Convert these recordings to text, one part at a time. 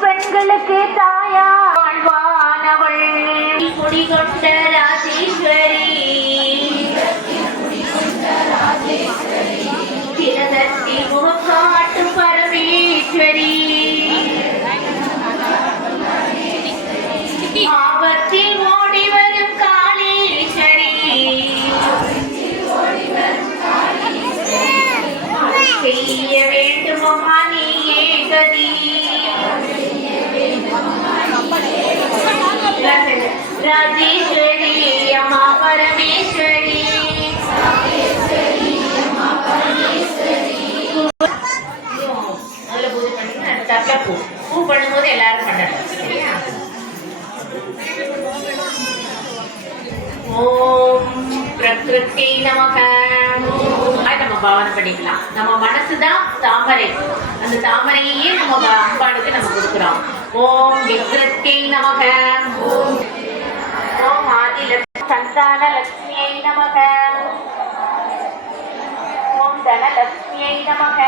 பெண்களுக்கு தாயா வாழ்வானவள் குடிகொண்ட ராஜேஸ்வரி திரதத்தி முகக்காட்டு பரமேஸ்வரி ஆபத்தில் ஓடி வரும் காளீஸ்வரி செய்ய வேண்டுமம்மா நீயே கதி ராஜேஸ்வரி அம்மா பரமேஸ்வரி முதல்ல பூஜை பண்ணீங்கன்னா அடுத்த பூ பண்ணும்போது எல்லாரும் பண்ணணும். ஓம் பிரகிருதி நமக. நம்ம பாவனை பண்ணிக்கலாம். நம்ம மனசுதான் தாமரை, அந்த தாமரையே நம்ம அம்பாளுக்கு நம்ம கொடுக்கிறோம். ஓம் விக்ரத்யை நமக. ஓம் ஆதிலட்சுமி சந்தான லட்சுமியை நமக. ஓம் தனலட்சுமியை நமக.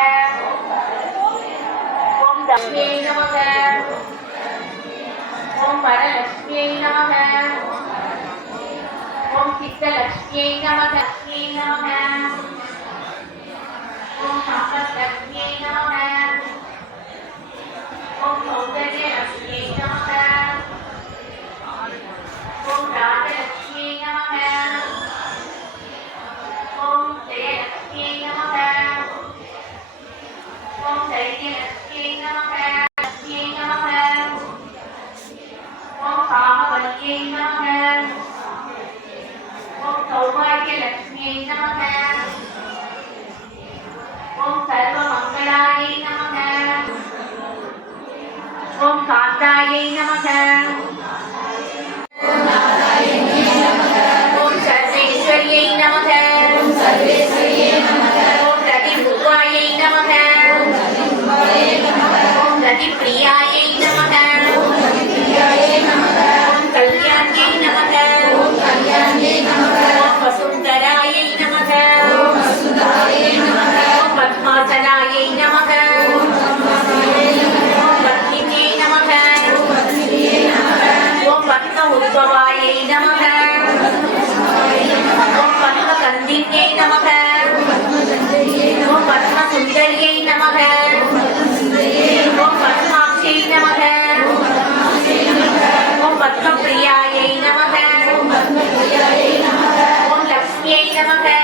ஓம் லட்சுமியை நமக. ஓம் வரலட்சுமியை நமக. ஓம் சித்தலட்சுமியை நமக. லட்சுமியை நமக. ஓம் சம்பத்லட்சுமியை நமக. ஓம் சௌந்தர்யலட்சுமியை நமக. ஓம் ராஜலட்சுமியை நமக. ஓம் ஜெயலட்சுமியை நமக. ஓம் தைரியலட்சுமியை நமக. லட்சுமியை நமக. ஓம் காமவல்லியை நமக. ஓம் சௌபாகியலட்சுமியை நமக. ஓம் சர்வமங்களாயை நமக. ஓம் காந்தாயை நமக. ஓம் சர்வேஸ்வரியை நமக. ஓம் ரதிபூர்வாயை நமக. ஓம் ரதிப்பிரியாயை நமக. ஓம் கல்யாணியை நமக. ஓம் வசுந்தராயை நமக. ஓம் பத்மாசனாயை நமக. ஓம் பத்மினியை நமக. ஓம் பத்ம உத்பவாயை நமக. ஓம் பத்மகந்தின்யை நமக. ஓம் பத்மசுந்தரியை நமக. ஓம் பத்மாட்சியை நமக. ஓம் பத்மபிரியாயை நமக. ஓம் லக்ஷ்மியை நமக.